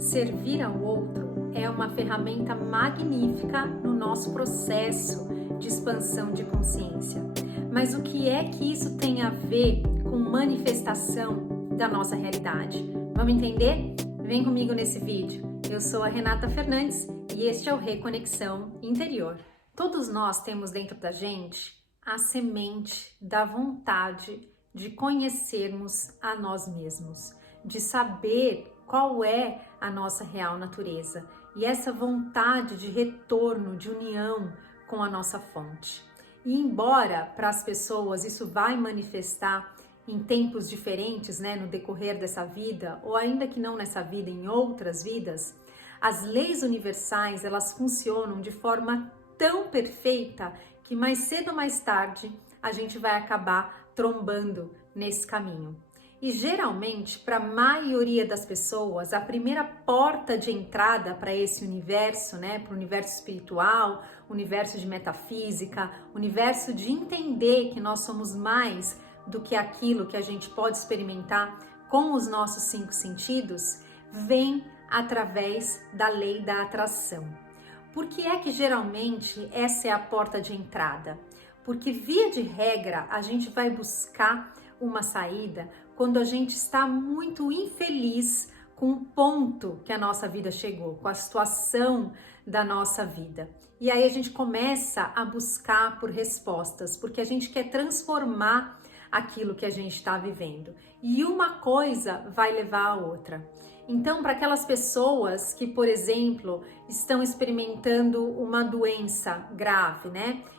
Servir ao outro é uma ferramenta magnífica no nosso processo de expansão de consciência. Mas o que é que isso tem a ver com manifestação da nossa realidade? Vamos entender? Vem comigo nesse vídeo. Eu sou a Renata Fernandes e este é o Reconexão Interior. Todos nós temos dentro da gente a semente da vontade de conhecermos a nós mesmos, de saber qual é a nossa real natureza e essa vontade de retorno, de união com a nossa fonte. E embora para as pessoas isso vai manifestar em tempos diferentes, no decorrer dessa vida, ou ainda que não nessa vida, em outras vidas, as leis universais, elas funcionam de forma tão perfeita que mais cedo ou mais tarde a gente vai acabar trombando nesse caminho. E geralmente, para a maioria das pessoas, a primeira porta de entrada para esse universo, para o universo espiritual, universo de metafísica, universo de entender que nós somos mais do que aquilo que a gente pode experimentar com os nossos 5 sentidos, vem através da lei da atração. Por que é que geralmente essa é a porta de entrada? Porque via de regra a gente vai buscar uma saída quando a gente está muito infeliz com o ponto que a nossa vida chegou, com a situação da nossa vida. E aí a gente começa a buscar por respostas, porque a gente quer transformar aquilo que a gente está vivendo. E uma coisa vai levar a outra. Então, para aquelas pessoas que, por exemplo, estão experimentando uma doença grave,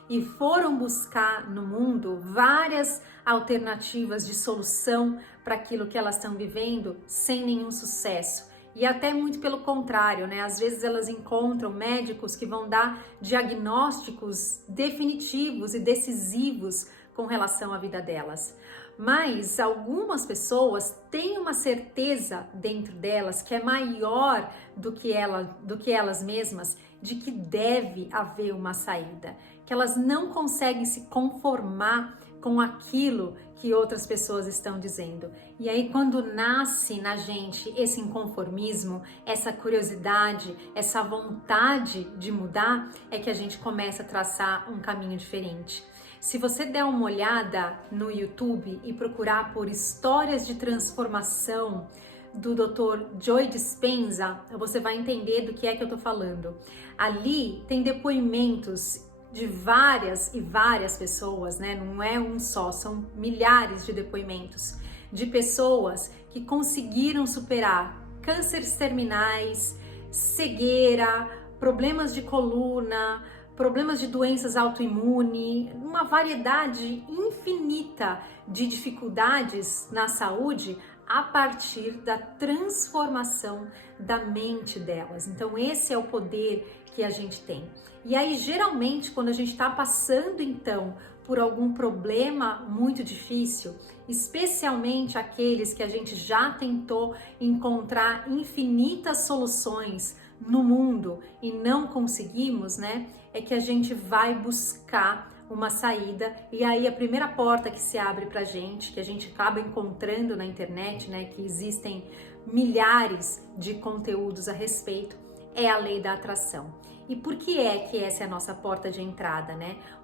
e foram buscar no mundo várias alternativas de solução para aquilo que elas estão vivendo sem nenhum sucesso. E até muito pelo contrário, às vezes elas encontram médicos que vão dar diagnósticos definitivos e decisivos com relação à vida delas. Mas algumas pessoas têm uma certeza dentro delas que é maior do que elas mesmas, de que deve haver uma saída, que elas não conseguem se conformar com aquilo que outras pessoas estão dizendo. E aí quando nasce na gente esse inconformismo, essa curiosidade, essa vontade de mudar, é que a gente começa a traçar um caminho diferente. Se você der uma olhada no YouTube e procurar por histórias de transformação do Dr. Joe Dispenza, você vai entender do que é que eu tô falando. Ali tem depoimentos de várias e várias pessoas, não é um só, são milhares de depoimentos de pessoas que conseguiram superar cânceres terminais, cegueira, problemas de coluna, problemas de doenças autoimunes, uma variedade infinita de dificuldades na saúde a partir da transformação da mente delas. Então esse é o poder que a gente tem. E aí geralmente quando a gente está passando então por algum problema muito difícil, especialmente aqueles que a gente já tentou encontrar infinitas soluções no mundo e não conseguimos, é que a gente vai buscar uma saída. E aí a primeira porta que se abre pra gente, que a gente acaba encontrando na internet, que existem milhares de conteúdos a respeito, é a lei da atração. E por que é que essa é a nossa porta de entrada,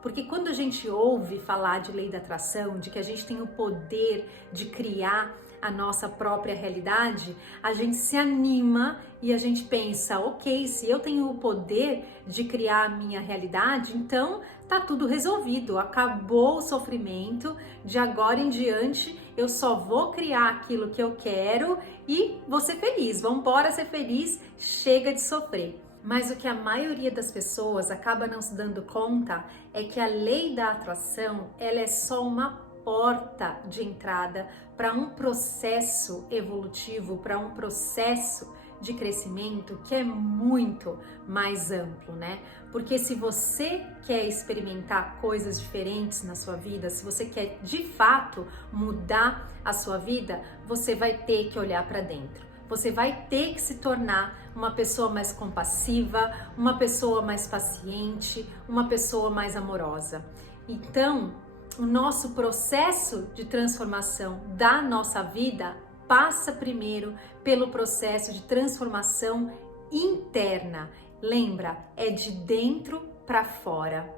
Porque quando a gente ouve falar de lei da atração, de que a gente tem o poder de criar a nossa própria realidade, a gente se anima e a gente pensa, ok, se eu tenho o poder de criar a minha realidade, então tá tudo resolvido, acabou o sofrimento, de agora em diante eu só vou criar aquilo que eu quero e vou ser feliz, vamos embora ser feliz, chega de sofrer. Mas o que a maioria das pessoas acaba não se dando conta é que a lei da atração, ela é só uma porta de entrada para um processo evolutivo, para um processo de crescimento que é muito mais amplo, Porque se você quer experimentar coisas diferentes na sua vida, se você quer de fato mudar a sua vida, você vai ter que olhar para dentro. Você vai ter que se tornar uma pessoa mais compassiva, uma pessoa mais paciente, uma pessoa mais amorosa. Então, o nosso processo de transformação da nossa vida passa primeiro pelo processo de transformação interna. Lembra, é de dentro para fora.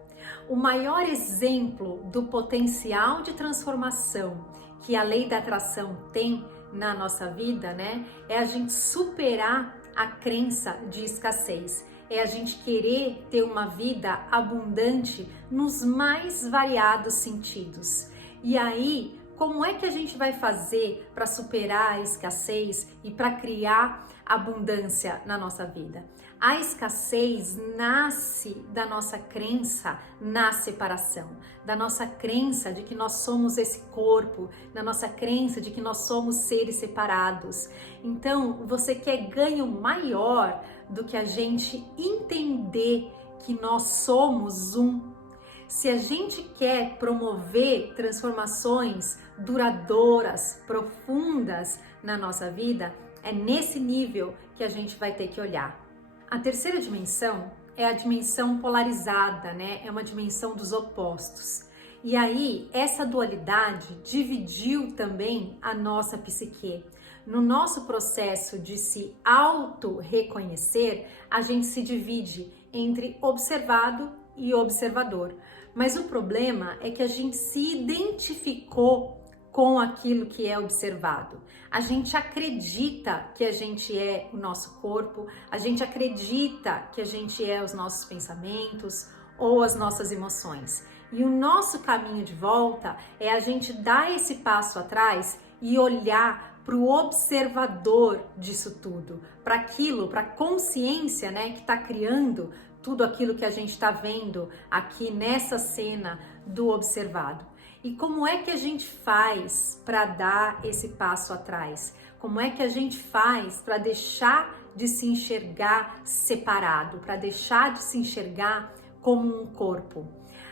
O maior exemplo do potencial de transformação que a lei da atração tem na nossa vida, né, é a gente superar a crença de escassez. É a gente querer ter uma vida abundante nos mais variados sentidos. E aí, como é que a gente vai fazer para superar a escassez e para criar abundância na nossa vida? A escassez nasce da nossa crença na separação, da nossa crença de que nós somos esse corpo, da nossa crença de que nós somos seres separados. Então, você quer ganho maior do que a gente entender que nós somos um. Se a gente quer promover transformações duradouras, profundas na nossa vida, é nesse nível que a gente vai ter que olhar. A terceira dimensão é a dimensão polarizada, né? É uma dimensão dos opostos. E aí, essa dualidade dividiu também a nossa psique. No nosso processo de se auto-reconhecer, a gente se divide entre observado e observador. Mas o problema é que a gente se identificou com aquilo que é observado. A gente acredita que a gente é o nosso corpo, a gente acredita que a gente é os nossos pensamentos ou as nossas emoções. E o nosso caminho de volta é a gente dar esse passo atrás e olhar para o observador disso tudo, para aquilo, para a consciência, né, que está criando tudo aquilo que a gente está vendo aqui nessa cena do observado. E como é que a gente faz para dar esse passo atrás? Como é que a gente faz para deixar de se enxergar separado, para deixar de se enxergar como um corpo?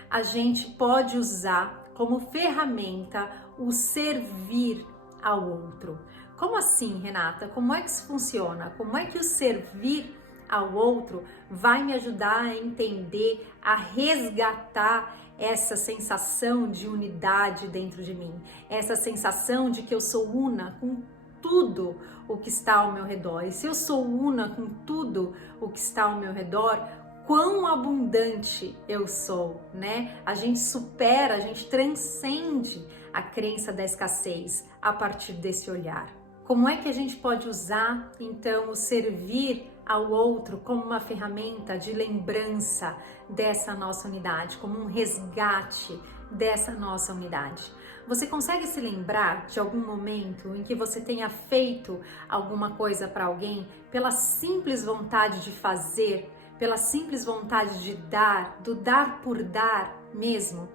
A gente pode usar como ferramenta o servir ao outro. Como assim, Renata? Como é que isso funciona? Como é que o servir ao outro vai me ajudar a entender, a resgatar essa sensação de unidade dentro de mim, essa sensação de que eu sou una com tudo o que está ao meu redor? E se eu sou una com tudo o que está ao meu redor, quão abundante eu sou, né? A gente supera, a gente transcende a crença da escassez a partir desse olhar. Como é que a gente pode usar, então, o servir ao outro como uma ferramenta de lembrança dessa nossa unidade, como um resgate dessa nossa unidade? Você consegue se lembrar de algum momento em que você tenha feito alguma coisa para alguém pela simples vontade de fazer, pela simples vontade de dar, do dar por dar mesmo?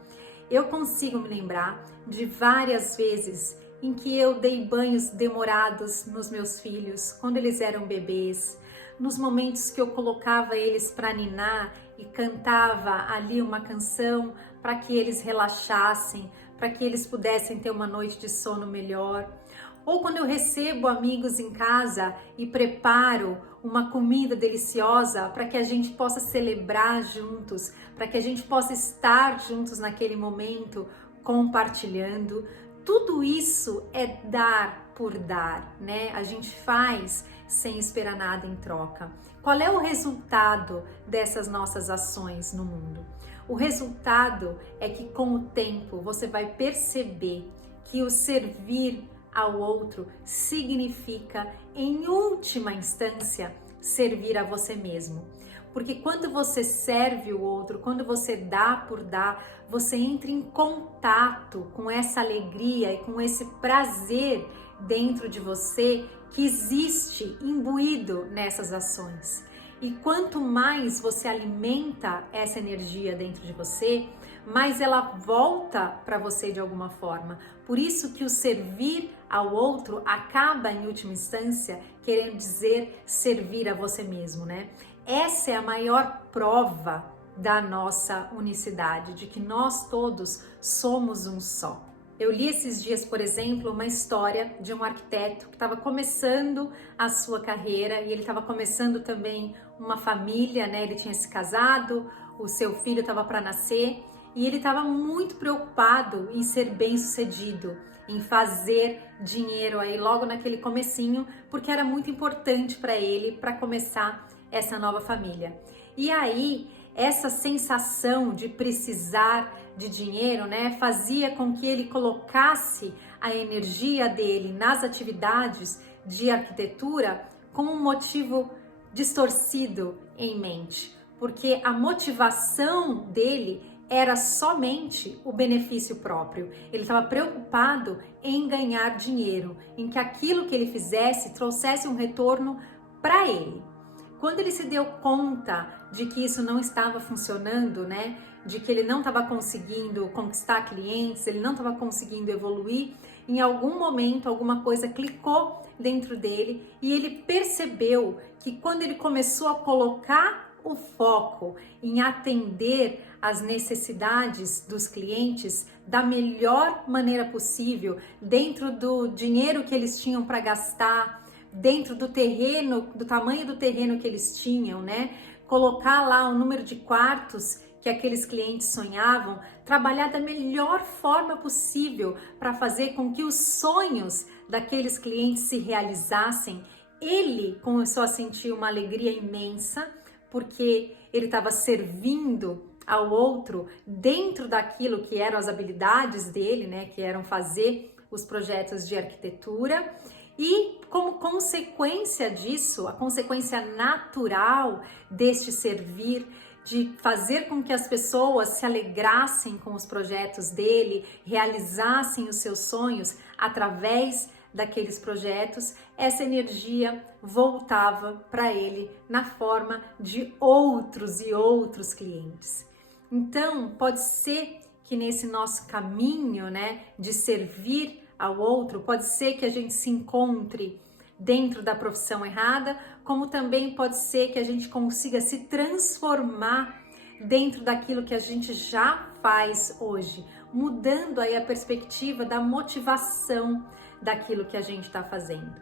Eu consigo me lembrar de várias vezes em que eu dei banhos demorados nos meus filhos, quando eles eram bebês, nos momentos que eu colocava eles para ninar e cantava ali uma canção para que eles relaxassem, para que eles pudessem ter uma noite de sono melhor. Ou quando eu recebo amigos em casa e preparo uma comida deliciosa para que a gente possa celebrar juntos, para que a gente possa estar juntos naquele momento, compartilhando. Tudo isso é dar por dar, né? A gente faz sem esperar nada em troca. Qual é o resultado dessas nossas ações no mundo? O resultado é que com o tempo você vai perceber que o servir ao outro significa, em última instância, servir a você mesmo. Porque quando você serve o outro, quando você dá por dar, você entra em contato com essa alegria e com esse prazer dentro de você que existe imbuído nessas ações. E quanto mais você alimenta essa energia dentro de você, mais ela volta para você de alguma forma. Por isso que o servir ao outro acaba, em última instância, querendo dizer servir a você mesmo, né? Essa é a maior prova da nossa unicidade, de que nós todos somos um só. Eu li esses dias, por exemplo, uma história de um arquiteto que estava começando a sua carreira e ele estava começando também uma família, né? Ele tinha se casado, o seu filho estava para nascer e ele estava muito preocupado em ser bem-sucedido. em fazer dinheiro aí logo naquele comecinho, porque era muito importante para ele para começar essa nova família. E aí, essa sensação de precisar de dinheiro, né, fazia com que ele colocasse a energia dele nas atividades de arquitetura com um motivo distorcido em mente, porque a motivação dele era somente o benefício próprio. Ele estava preocupado em ganhar dinheiro, em que aquilo que ele fizesse trouxesse um retorno para ele. Quando ele se deu conta de que isso não estava funcionando, né, de que ele não estava conseguindo conquistar clientes, ele não estava conseguindo evoluir, em algum momento alguma coisa clicou dentro dele e ele percebeu que quando ele começou a colocar o foco em atender às necessidades dos clientes da melhor maneira possível, dentro do dinheiro que eles tinham para gastar, dentro do terreno, do tamanho do terreno que eles tinham, né? Colocar lá o número de quartos que aqueles clientes sonhavam, trabalhar da melhor forma possível para fazer com que os sonhos daqueles clientes se realizassem. Ele começou a sentir uma alegria imensa, porque ele estava servindo ao outro dentro daquilo que eram as habilidades dele, né, que eram fazer os projetos de arquitetura. E como consequência disso, a consequência natural deste servir, de fazer com que as pessoas se alegrassem com os projetos dele, realizassem os seus sonhos através daqueles projetos, essa energia voltava para ele na forma de outros e outros clientes. Então, pode ser que nesse nosso caminho, né, de servir ao outro, pode ser que a gente se encontre dentro da profissão errada, como também pode ser que a gente consiga se transformar dentro daquilo que a gente já faz hoje, mudando aí a perspectiva da motivação daquilo que a gente está fazendo.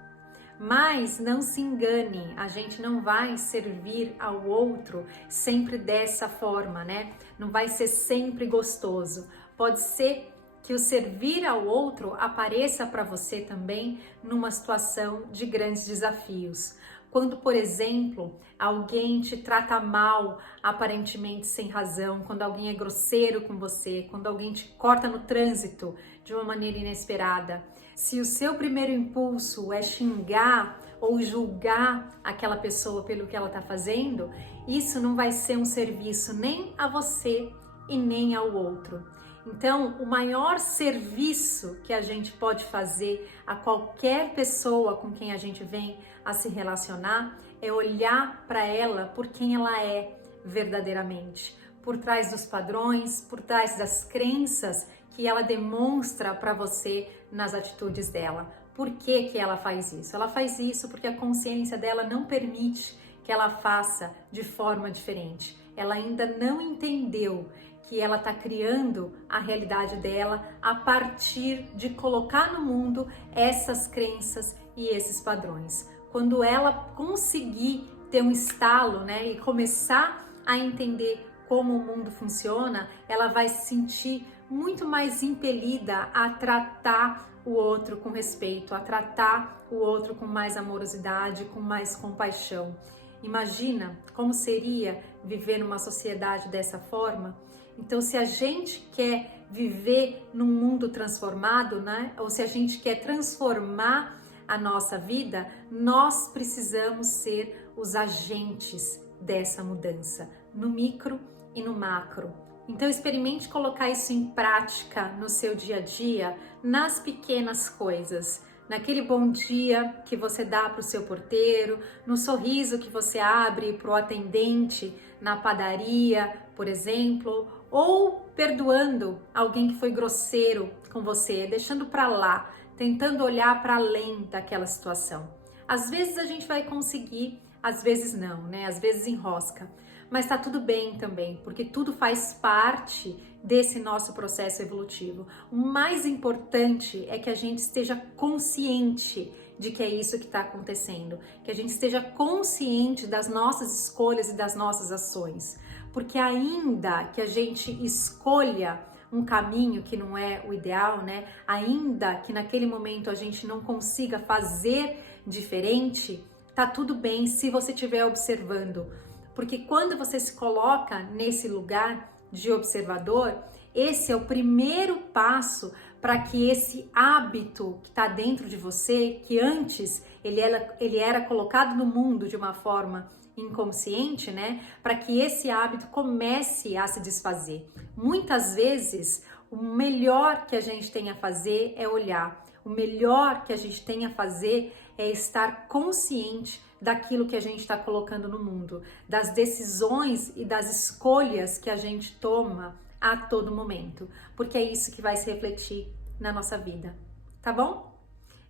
Mas não se engane, a gente não vai servir ao outro sempre dessa forma, né? Não vai ser sempre gostoso. Pode ser que o servir ao outro apareça para você também numa situação de grandes desafios. Quando, por exemplo, alguém te trata mal, aparentemente sem razão, quando alguém é grosseiro com você, quando alguém te corta no trânsito de uma maneira inesperada, se o seu primeiro impulso é xingar ou julgar aquela pessoa pelo que ela está fazendo, isso não vai ser um serviço nem a você e nem ao outro. Então, o maior serviço que a gente pode fazer a qualquer pessoa com quem a gente vem a se relacionar é olhar para ela por quem ela é verdadeiramente, por trás dos padrões, por trás das crenças que ela demonstra para você nas atitudes dela. Por que que ela faz isso? Ela faz isso porque a consciência dela não permite que ela faça de forma diferente. Ela ainda não entendeu que ela está criando a realidade dela a partir de colocar no mundo essas crenças e esses padrões. Quando ela conseguir ter um estalo, né, e começar a entender como o mundo funciona, ela vai se sentir muito mais impelida a tratar o outro com respeito, a tratar o outro com mais amorosidade, com mais compaixão. Imagina como seria viver numa sociedade dessa forma? Então, se a gente quer viver num mundo transformado, né? Ou se a gente quer transformar a nossa vida, nós precisamos ser os agentes dessa mudança, no micro e no macro. Então, experimente colocar isso em prática no seu dia a dia, nas pequenas coisas. Naquele bom dia que você dá para o seu porteiro, no sorriso que você abre para o atendente na padaria, por exemplo, ou perdoando alguém que foi grosseiro com você, deixando para lá, tentando olhar para além daquela situação. Às vezes a gente vai conseguir, às vezes não, né? Às vezes enrosca. Mas tá tudo bem também, porque tudo faz parte desse nosso processo evolutivo. O mais importante é que a gente esteja consciente de que é isso que está acontecendo, que a gente esteja consciente das nossas escolhas e das nossas ações, porque ainda que a gente escolha um caminho que não é o ideal, né? Ainda que naquele momento a gente não consiga fazer diferente, tá tudo bem se você estiver observando. Porque quando você se coloca nesse lugar de observador, esse é o primeiro passo para que esse hábito que está dentro de você, que antes ele era colocado no mundo de uma forma inconsciente, né? Para que esse hábito comece a se desfazer. Muitas vezes, o melhor que a gente tem a fazer é olhar. O melhor que a gente tem a fazer é estar consciente daquilo que a gente está colocando no mundo, das decisões e das escolhas que a gente toma a todo momento, porque é isso que vai se refletir na nossa vida, tá bom?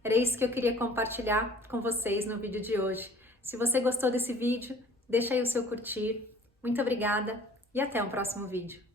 Era isso que eu queria compartilhar com vocês no vídeo de hoje. Se você gostou desse vídeo, deixa aí o seu curtir. Muito obrigada e até o próximo vídeo.